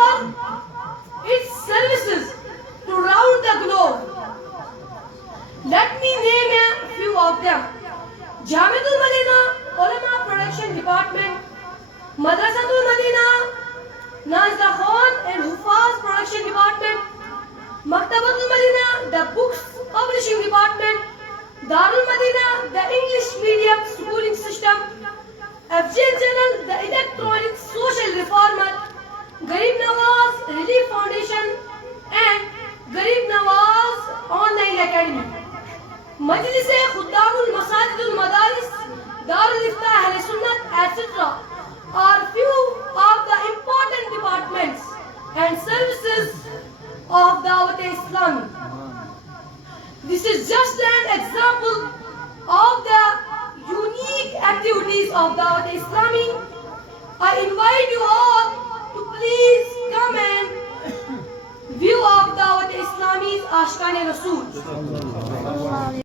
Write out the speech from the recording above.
offer its services to round the globe. Let me name a few of them. Jamiatul Madina Ulama Production Department, Madrasatul Madina, Nazda Khan and Hufaz Production Department, Maktabatul Madina, the Books Publishing Department, Darul Madina, the English Medium Schooling System, FJ Channel, the Electronic Social Reformer, Garib Nawaz Relief Foundation, and Garib Nawaz Online Academy. Majlis Khuddamul Masajidul Madaris, Darul Iftah Ahl Sunnat, etc. are few of the important departments and services of Dawat-e-Islami. This is just an example of the unique activities of Dawat-e-Islami. I invite you all to please come and view of Dawat-e-Islami's Ashkan-e Rasool.